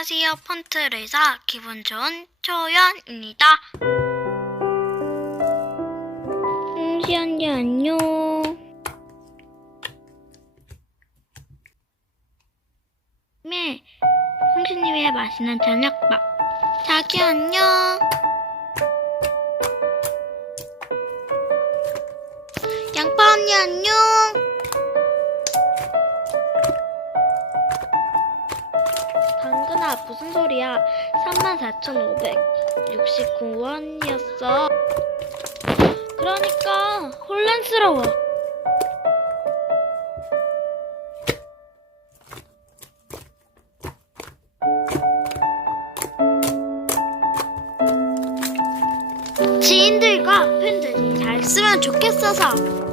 안녕하세요. 폰트레사 기분 좋은 초연입니다. 홍시 언니 안녕. 네, 홍시님의 맛있는 저녁밥. 자기 안녕. 양파 언니 안녕. 무슨 소리야? 34,569원이었어. 그러니까 혼란스러워. 지인들과 팬들이 잘 쓰면 좋겠어서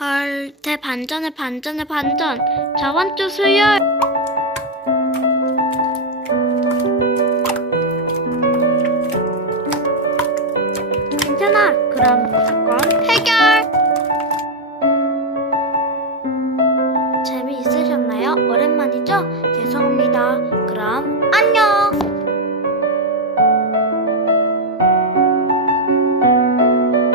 헐, 대반전의 반전의 반전. 저번 주 수요일. 괜찮아. 그럼 사건 해결. 재미있으셨나요? 오랜만이죠? 죄송합니다. 그럼 안녕.